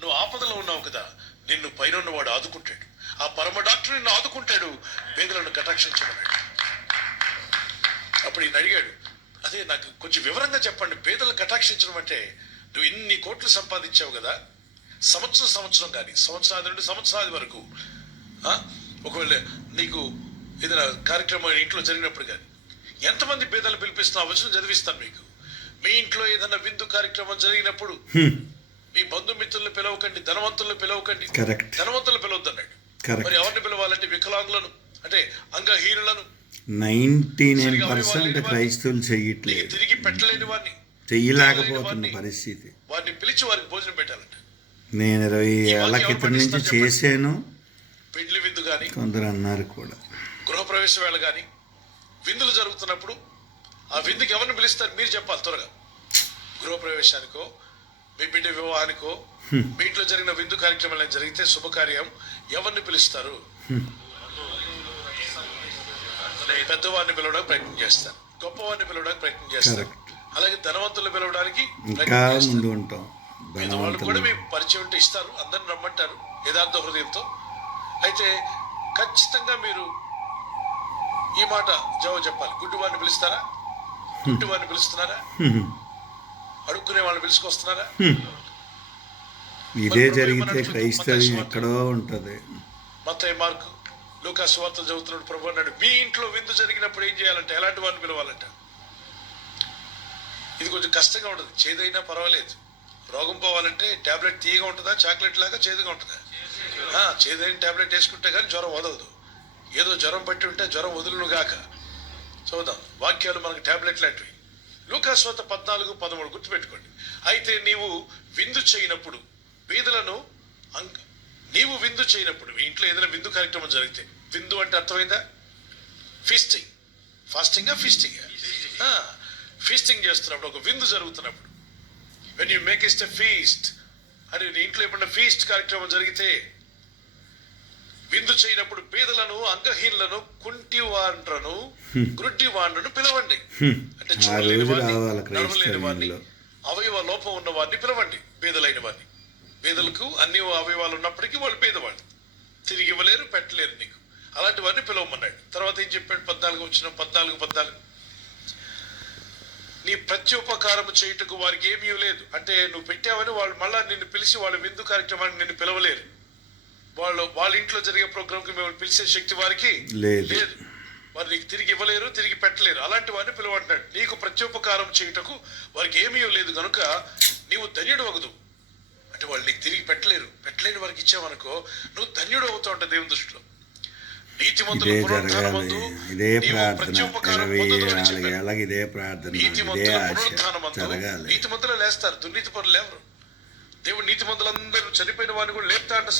నువ్వు ఆపదలో ఉన్నావు కదా నిన్ను పైన ఉన్నవాడు ఆదుకుంటాడు. ఆ పరమ డాక్టర్ నిన్ను ఆదుకుంటాడు. పేదలను కటాక్షించమన్నాడు. అప్పుడు ఈయన అడిగాడు అదే నాకు కొంచెం వివరంగా చెప్పండి పేదలను కటాక్షించడం అంటే నువ్వు ఇన్ని కోట్లు సంపాదించావు కదా సంవత్సరం సంవత్సరం కానీ సంవత్సరాది నుండి సంవత్సరాది వరకు ఒకవేళ నీకు ఏదైనా కార్యక్రమం ఇంట్లో జరిగినప్పుడు కానీ ఎంతమంది పేదలు పిలిపిస్తున్నా వచ్చిన చదివిస్తాను మీకు. మీ ఇంట్లో ఏదైనా విందు కార్యక్రమం జరిగినప్పుడు మీ బంధుమిత్రులను పిలవకండి ధనవంతులను పిలవకండి. ధనవంతులను పిలవద్దు అన్నాడు Correct. మరి ఎవరిని పిలవాలంటే వికలాంగులను అంటే అంగహీనులను? నైంటీ నైన్ పర్సెంట్ క్రైస్తవులు నీకు చెయ్యట్లేదు తిరిగి పెట్టలేని వారిని. చెయ్యలేకపోతున్న పరిస్థితి. వారిని. పిలిచి వారికి భోజనం పెట్టాలంట. నేను ఇరవై ఏళ్ళ క్రితం నుంచి చేశాను. పెళ్ళి విందు కానీ కొందరు అన్నారు కూడా. గృహప్రవేశ వేళ కానీ విందులు జరుగుతున్నప్పుడు ఆ విందుకి ఎవరిని పిలుస్తారు? మీరు చెప్పాలి త్వరగా. గృహప్రవేశానికో మీ బిడ్డ వివాహానికో మీ ఇంట్లో జరిగిన విందు కార్యక్రమాలు జరిగితే శుభకార్యం. ఎవరిని పిలుస్తారు? పెద్దవారిని పిలవడానికి ప్రయత్నం చేస్తారు. గొప్పవారిని పిలవడానికి ప్రయత్నం చేస్తారు. అలాగే ధనవంతులు పిలవడానికి కూడా మీ పరిచయం ఉంటే ఇస్తారు. అందరిని రమ్మంటారు యథార్థ హృదయంతో. అయితే ఖచ్చితంగా మీరు ఈ మాట జవాబు చెప్పాలి. గుడ్డి వాడిని పిలుస్తారా? గుడ్డి వాడిని పిలుస్తున్నారా? అడుక్కునే వాళ్ళని పిలుచుకొస్తున్నారా? ఇదే జరిగితే క్రైస్తవ్యం ఎక్కడో ఉంటుంది. మత్తయి మార్కు లూకాసు వార్తలు చదువుతున్నాడు ప్రభు అన్నాడు మీ ఇంట్లో విందు జరిగినప్పుడు ఏం చేయాలంటే ఎలాంటి వారిని పిలవాలంట? ఇది కొంచెం కష్టంగా ఉంటుంది. చేదైనా పర్వాలేదు. రోగం పోవాలంటే టాబ్లెట్ తీయగా ఉంటుందా చాక్లెట్ లాగా చేదుగా ఉంటుందా? ఆ, చేదైన టాబ్లెట్ వేసుకుంటే కానీ జ్వరం వదలదు. ఏదో జ్వరం పట్టి ఉంటే జ్వరం వదులును గాక చూద్దాం. వాక్యాలు మనకు టాబ్లెట్ లాంటివి. లూకాస్వత పద్నాలుగు పదమూడు గుర్తుపెట్టుకోండి. అయితే నీవు విందు చేయనప్పుడు బీదలను అంక నీవు విందు చేయనప్పుడు మీ ఇంట్లో ఏదైనా విందు కార్యక్రమం జరిగితే విందు అంటే అర్థమైందా? ఫీస్టింగ్ ఫాస్టింగా ఫీస్టింగ్ ఫీస్టింగ్ చేస్తున్నప్పుడు ఒక విందు జరుగుతున్నప్పుడు. వెన్ యూ మేక్ ఇస్ట్ ఫీస్ట్ అని నీ ఇంట్లో ఎప్పుడన్నా ఫీస్ట్ కార్యక్రమం జరిగితే విందు చేయనప్పుడు పేదలను అంగహీనులను కుంటి వాండ్రను గ్రుడ్డి వాండ్రను పిలవండి అంటే చూడలేని నడవలేని క్రైస్తవ్యంలో. అవయవ లోపం ఉన్న వారిని పిలవండి. పేదలైన వారిని పేదలకు అన్ని అవయవాలు ఉన్నప్పటికీ వాళ్ళు పేదవాళ్ళు. తిరిగి ఇవ్వలేరు పెట్టలేరు నీకు. అలాంటి వారిని పిలవమన్నాడు. తర్వాత ఏం చెప్పాడు? పద్నాలుగు వచ్చిన పద్నాలుగు పద్నాలుగు. నీ ప్రత్యుపకారం చేయుటకు వారికి ఏమీ లేదు. అంటే నువ్వు పెట్టావని వాళ్ళు మళ్ళా నిన్ను పిలిచి వాళ్ళ విందు కార్యక్రమానికి నిన్ను పిలవలేరు. వాళ్ళు వాళ్ళ ఇంట్లో జరిగే ప్రోగ్రామ్కి మేము పిలిచే శక్తి వారికి లేదు. వారు నీకు తిరిగి ఇవ్వలేరు తిరిగి పెట్టలేరు. అలాంటి వారిని పిలవంటాడు నీకు ప్రత్యుపకారం చేయుటకు వారికి ఏమీ లేదు కనుక నీవు ధన్యుడు అగదు అంటే వాళ్ళు నీకు తిరిగి పెట్టలేరు. పెట్టలేని వారికి ఇచ్చావనుకో నువ్వు ధన్యుడు అవుతావు అంట దేవుని దృష్టిలో. ఇదే జరగాలి. ఇదే ప్రార్థన. ఇరవై ఇదే ప్రార్థన. ఇదే ఆశ. జరగాలి. నీతిమంతులు లేస్తారు. దుర్నీతి పనులు లేవరు. దేవుడు నీతిమంతులందరూ చనిపోయిన వారిని కూడా లేపుతా అంటే